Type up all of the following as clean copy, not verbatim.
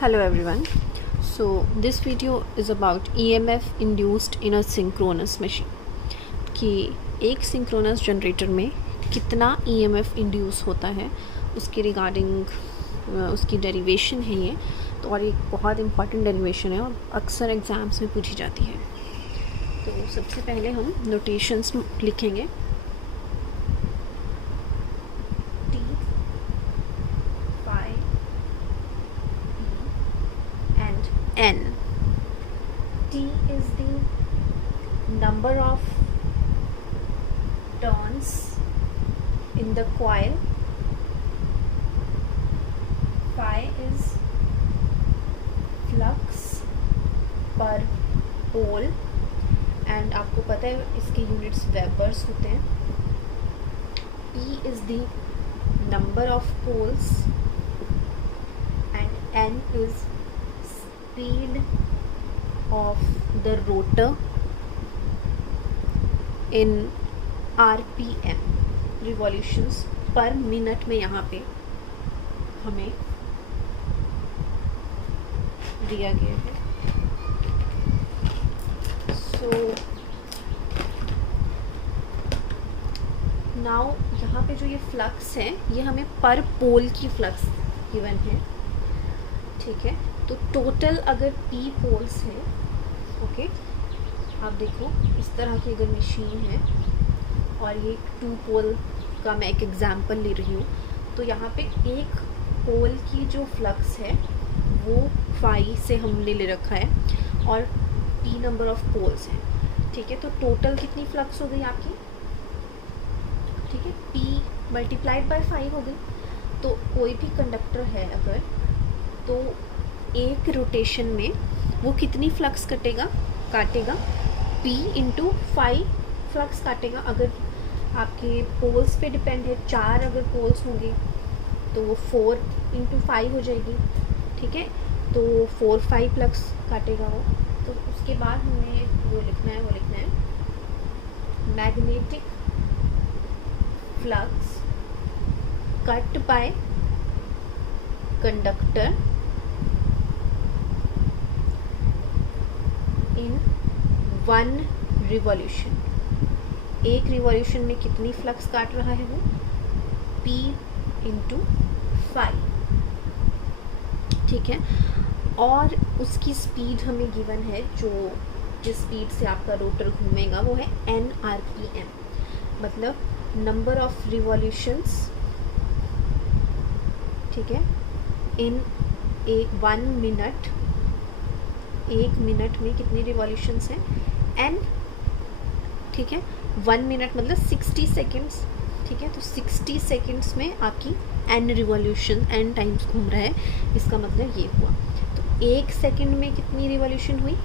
Hello everyone. So this video is about EMF induced in a synchronous machine. कि एक synchronous generator में कितना EMF induce होता है उसके रिगार्डिंग उसकी डेरिवेशन है ये। तो और एक बहुत इम्पॉर्टेंट डेरिवेशन है और अक्सर एग्ज़ाम्स में पूछी जाती है। तो सबसे पहले हम नोटेशंस लिखेंगे। N. T is the number of turns in the coil. Phi is flux per pole and आपको पता है इसके यूनिट्स वेबर्स होते हैं. P is the number of poles and N is speed of the rotor in RPM revolutions per minute में यहाँ पे हमें दिया गया है. सो नाउ यहाँ पे जो ये फ्लक्स है ये हमें पर पोल की फ्लक्स गिवन है. ठीक है, तो टोटल अगर P पोल्स हैं, ओके, आप देखो इस तरह की अगर मशीन है और ये 2 पोल का मैं एक एग्जांपल ले रही हूँ, तो यहाँ पे एक पोल की जो फ्लक्स है वो फाई से हमने ले रखा है और P नंबर ऑफ पोल्स है. ठीक है, तो टोटल कितनी फ्लक्स हो गई आपकी? ठीक है, P मल्टीप्लाइड बाय 5 हो गई. तो कोई भी कंडक्टर है अगर, तो एक रोटेशन में वो कितनी फ्लक्स काटेगा P इंटू 5 फ्लक्स काटेगा. अगर आपके पोल्स पे डिपेंड है, 4 अगर पोल्स होंगे तो वो 4 इंटू 5 हो जाएगी. ठीक है, तो 4-5 फ्लक्स काटेगा वो. तो उसके बाद हमें वो लिखना है magnetic flux cut by conductor in 1 revolution. एक रिवॉल्यूशन में कितनी फ्लक्स काट रहा है वो? P into 5. ठीक है, और उसकी स्पीड हमें गिवन है, जो जिस स्पीड से आपका रोटर घूमेगा वो है n RPM, मतलब नंबर ऑफ रिवॉल्यूशंस. ठीक है, इन एक मिनट में कितनी रिवॉल्यूशंस हैं? n. ठीक है, 1 मिनट मतलब 60 सेकेंड्स. ठीक है, तो 60 सेकेंड्स में आपकी n रिवॉल्यूशन n टाइम्स घूम रहा है. इसका मतलब ये हुआ. तो 1 सेकेंड में कितनी रिवॉल्यूशन हुई?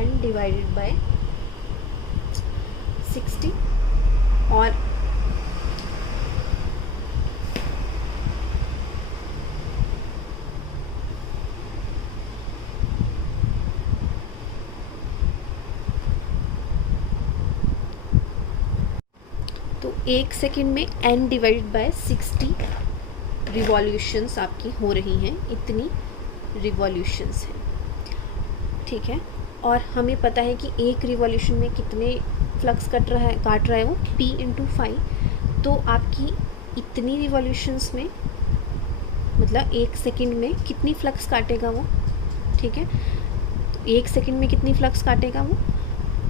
n divided by 60. और तो 1 सेकेंड में n डिवाइडेड बाय 60 रिवॉल्यूशंस आपकी हो रही हैं. इतनी रिवॉल्यूशंस हैं. ठीक है, और हमें पता है कि एक रिवॉल्यूशन में कितने फ्लक्स काट रहा है वो P इंटू 5. तो आपकी इतनी रिवॉल्यूशंस में मतलब 1 सेकेंड में कितनी फ्लक्स काटेगा वो? ठीक है, तो 1 सेकेंड में कितनी फ्लक्स काटेगा वो?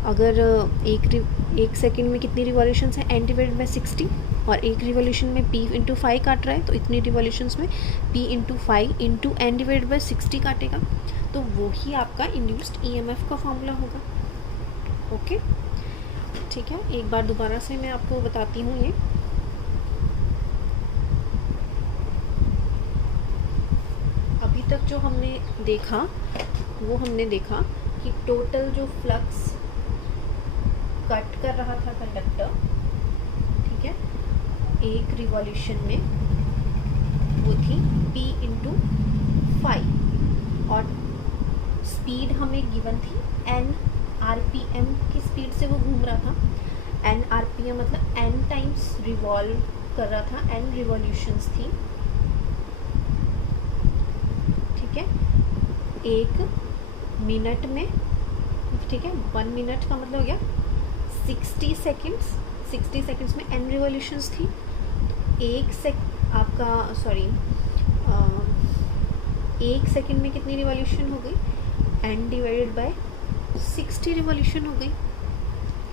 अगर एक सेकेंड में कितनी रिवॉल्यूशंस है? n divided by 60. और एक रिवॉल्यूशन में P इंटू 5 काट रहा है, तो इतनी रिवॉल्यूशंस में P into 5 into n divided by 60 काटेगा. तो वो ही आपका इंड्यूस्ड EMF का फॉर्मूला होगा. ओके, ठीक है, एक बार दोबारा से मैं आपको बताती हूँ. ये अभी तक जो हमने देखा वो हमने देखा कि टोटल जो फ्लक्स कट कर रहा था कंडक्टर, ठीक है, एक रिवॉल्यूशन में वो थी P इंटू 5 और स्पीड हमें गिवन थी n RPM की स्पीड से वो घूम रहा था. n RPM मतलब n टाइम्स रिवॉल्व कर रहा था, n रिवॉल्यूशंस थी. ठीक है, 1 मिनट में, ठीक है, 1 मिनट का मतलब हो गया 60 सेकेंड्स। 60 सेकेंड्स में n रिवॉल्यूशंस थी, आपका सॉरी 1 सेकेंड में कितनी रिवॉल्यूशन हो गई, n डिवाइडेड बाय 60 रिवॉल्यूशन हो गई।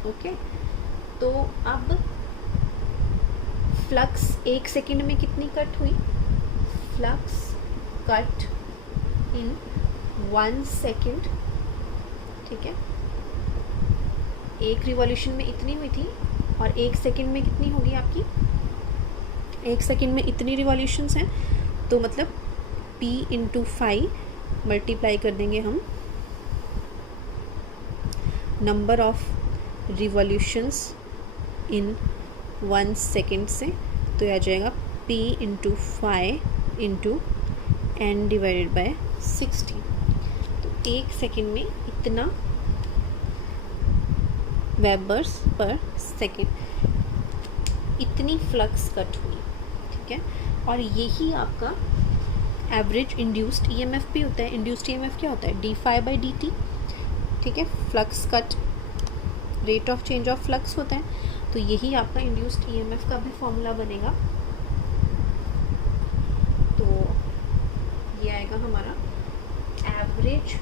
ओके, तो अब फ्लक्स 1 सेकेंड में कितनी कट हुई, फ्लक्स कट इन 1 सेकेंड, ठीक है, 1 रिवॉल्यूशन में इतनी हुई थी और 1 सेकेंड में कितनी होगी आपकी, 1 सेकेंड में इतनी रिवॉल्यूशंस हैं, तो मतलब p इंटू 5 मल्टीप्लाई कर देंगे हम number of revolutions in 1 second से, तो यह आ जाएगा p into 5 into n divided by 60। तो 1 सेकेंड में इतना वेबर्स पर सेकेंड, इतनी फ्लक्स कट हुई, ठीक है। और यही आपका एवरेज इंड्यूस्ड ईएमएफ भी होता है। इंड्यूस्ड ईएमएफ क्या होता है, d phi by d t, ठीक है, flux cut, rate of change of flux होता है। तो यही आपका इंड्यूस्ड ईएमएफ का भी फॉर्मूला बनेगा। तो ये आएगा हमारा एवरेज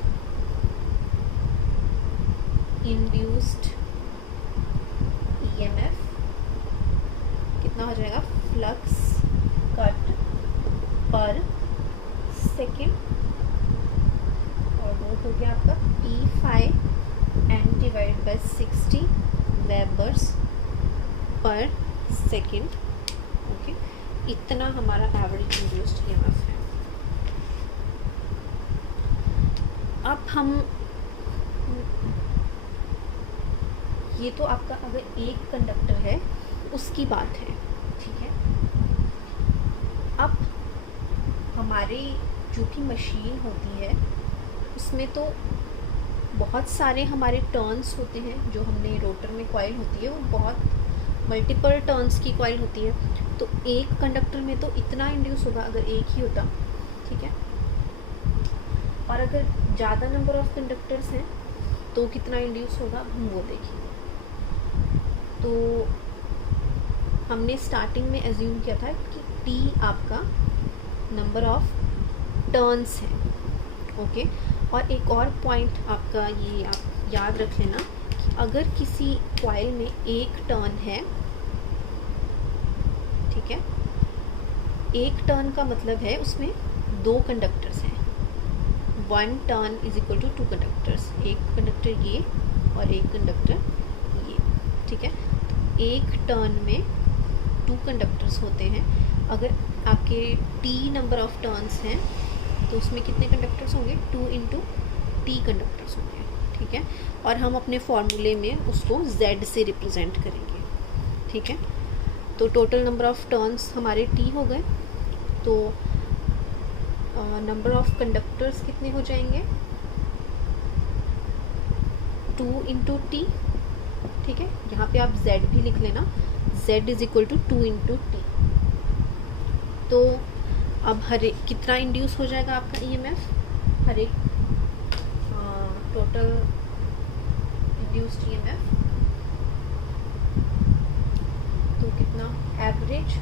इंड्यूस्ड ईएमएफ, कितना हो जाएगा, फ्लक्स कट पर सेकेंड, और वो हो गया आपका P5 n divide by 60 Weber's पर सेकेंड। ओके, इतना हमारा एवरेज इंड्यूस्ड ईएमएफ है। अब हम ये तो आपका अगर एक कंडक्टर है उसकी बात है, ठीक है। अब हमारी जो भी मशीन होती है उसमें तो बहुत सारे हमारे टर्न्स होते हैं, जो हमने रोटर में कॉइल होती है वो बहुत मल्टीपल टर्न्स की कॉइल होती है। तो एक कंडक्टर में तो इतना इंड्यूस होगा अगर एक ही होता, ठीक है। और अगर ज़्यादा नंबर ऑफ कंडक्टर्स हैं तो कितना इंड्यूस होगा, हम वो देखेंगे। तो हमने स्टार्टिंग में एज्यूम किया था कि T आपका नंबर ऑफ टर्न्स है, ओके। और एक और पॉइंट आपका ये आप याद रख लेना कि अगर किसी कॉइल में एक टर्न है, ठीक है, एक टर्न का मतलब है उसमें 2 कंडक्टर्स हैं, 1 turn is equal to 2 conductors, एक कंडक्टर ये और एक कंडक्टर ये, ठीक है। तो एक टर्न में 2 कंडक्टर्स होते हैं। अगर आपके T नंबर ऑफ टर्न्स हैं तो उसमें कितने कंडक्टर्स होंगे, 2 इंटू T कंडक्टर्स होंगे, ठीक है। और हम अपने फॉर्मूले में उसको Z से रिप्रेजेंट करेंगे, ठीक है। तो टोटल नंबर ऑफ टर्न्स हमारे T हो गए, तो नंबर ऑफ कंडक्टर्स कितने हो जाएंगे, 2 इंटू T, ठीक है। यहाँ पे आप Z भी लिख लेना, Z is equal to 2 into T। तो अब हर एक कितना इंड्यूस हो जाएगा आपका ईएमएफ, हर एक टोटल इंड्यूस्ड ईएमएफ, तो कितना, average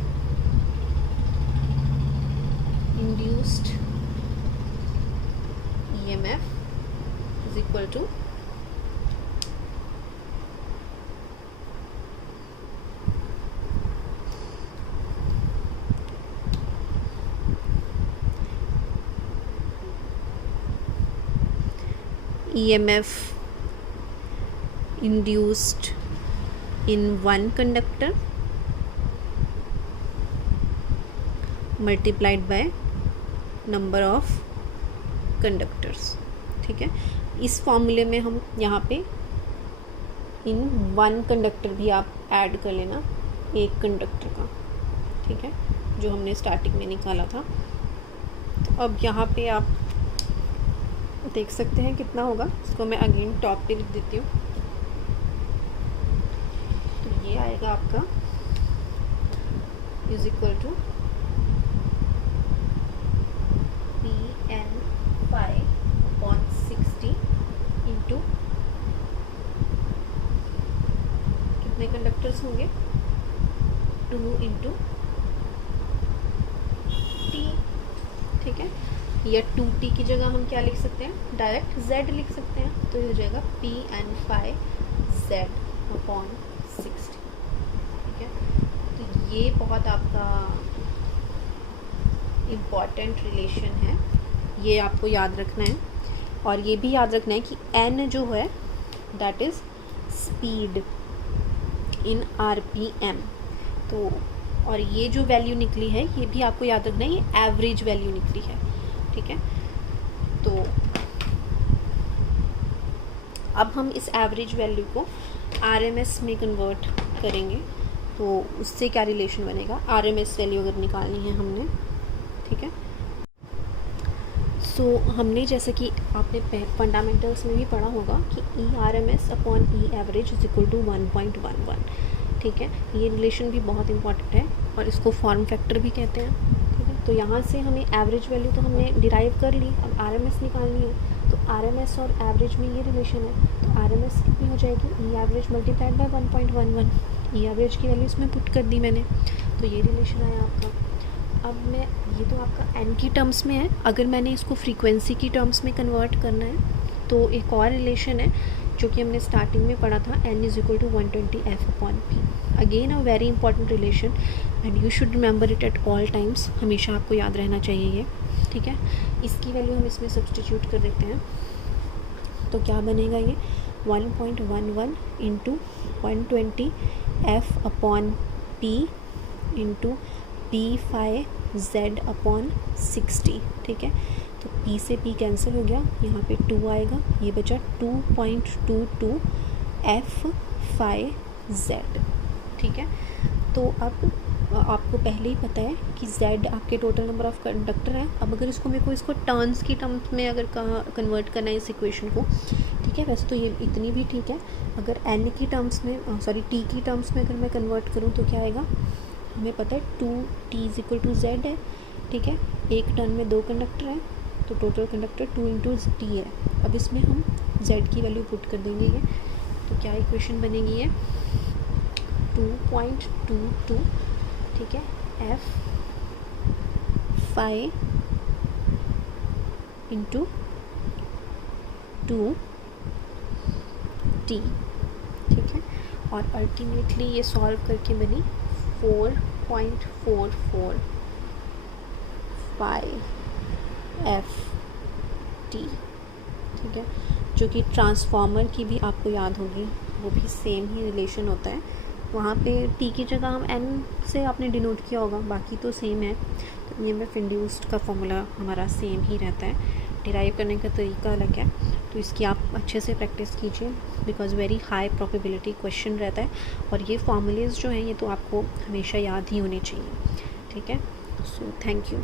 induced EMF is equal to EMF induced in one conductor multiplied by number of conductors, ठीक है। इस फॉर्मूले में हम यहाँ पे इन 1 कंडक्टर भी आप ऐड कर लेना, एक कंडक्टर का, ठीक है, जो हमने स्टार्टिंग में निकाला था। तो अब यहाँ पे आप देख सकते हैं कितना होगा, इसको मैं अगेन टॉप पे लिख देती हूँ। तो ये आएगा आपका is equal to Pn 5 factors होंगे 2 इंटू टी, ठीक है, या 2t की जगह हम क्या लिख सकते हैं, डायरेक्ट z लिख सकते हैं, तो ये हो जाएगा p n phi z upon 60, ठीक है। तो ये बहुत आपका इम्पॉर्टेंट रिलेशन है, ये आपको याद रखना है। और ये भी याद रखना है कि n जो है that is speed in RPM। तो और ये जो वैल्यू निकली है ये भी आपको याद रखना है, ये एवरेज वैल्यू निकली है, ठीक है। तो अब हम इस एवरेज वैल्यू को RMS में कन्वर्ट करेंगे, तो उससे क्या रिलेशन बनेगा, RMS वैल्यू अगर निकालनी है हमने, ठीक है। सो हमने जैसे कि आपने फंडामेंटल्स में भी पढ़ा होगा कि ERMS upon E average is equal to 1.11, ठीक है। ये रिलेशन भी बहुत इंपॉर्टेंट है और इसको फॉर्म फैक्टर भी कहते हैं, ठीक है। तो यहाँ से हमें एवरेज वैल्यू तो हमने डिराइव कर ली, अब RMS निकालनी है, तो RMS और एवरेज में ये रिलेशन है, तो RMS कितनी हो जाएगी, E average multiplied by 1.11, E average की वैल्यू इसमें पुट कर दी मैंने, तो ये रिलेशन आया आपका। अब मैं ये तो आपका n की टर्म्स में है, अगर मैंने इसको फ्रीक्वेंसी की टर्म्स में कन्वर्ट करना है तो एक और रिलेशन है जो कि हमने स्टार्टिंग में पढ़ा था, n is equal to 120 f upon p। Again a very important relation and you should remember it at all times, हमेशा आपको याद रहना चाहिए ये, ठीक है। इसकी वैल्यू हम इसमें सब्सटीट्यूट कर देते हैं, तो क्या बनेगा ये 1.11 into 120 f upon p into p z upon 60, ठीक है। तो p से p कैंसिल हो गया, यहाँ पे 2 आएगा, ये बचा 2.22 f phi z, ठीक है। तो अब आपको पहले ही पता है कि z आपके टोटल नंबर ऑफ कंडक्टर है। अब अगर इसको मेरे को इसको टर्न्स की टर्म्स में अगर कन्वर्ट करना है इस इक्वेशन को, ठीक है, वैसे तो ये इतनी भी ठीक है। अगर n की टर्म्स में t की टर्म्स में अगर मैं कन्वर्ट करूँ तो क्या आएगा, हमें पता है 2t is equal to z है, ठीक है। एक टर्न में 2 कंडक्टर हैं, तो टोटल कंडक्टर 2 इंटू t है। अब इसमें हम z की वैल्यू पुट कर देंगे ये, तो क्या इक्वेशन बनेगी ये 2.22, ठीक है, f phi इंटू 2t, ठीक है। और अल्टीमेटली ये सॉल्व करके बनी 4.44 phi f t, ठीक है, जो कि ट्रांसफार्मर की भी आपको याद होगी, वो भी सेम ही रिलेशन होता है। वहाँ पे t की जगह हम n से आपने डिनोट किया होगा, बाकी तो सेम है। तो ये में इंड्यूस्ड का फॉर्मूला हमारा सेम ही रहता है, डिराइव करने का तरीका अलग है, तो इसकी आप अच्छे से प्रैक्टिस कीजिए, because very high probability question रहता है। और ये फॉर्मूलेज जो हैं ये तो आपको हमेशा याद ही होने चाहिए, ठीक है। So thank you.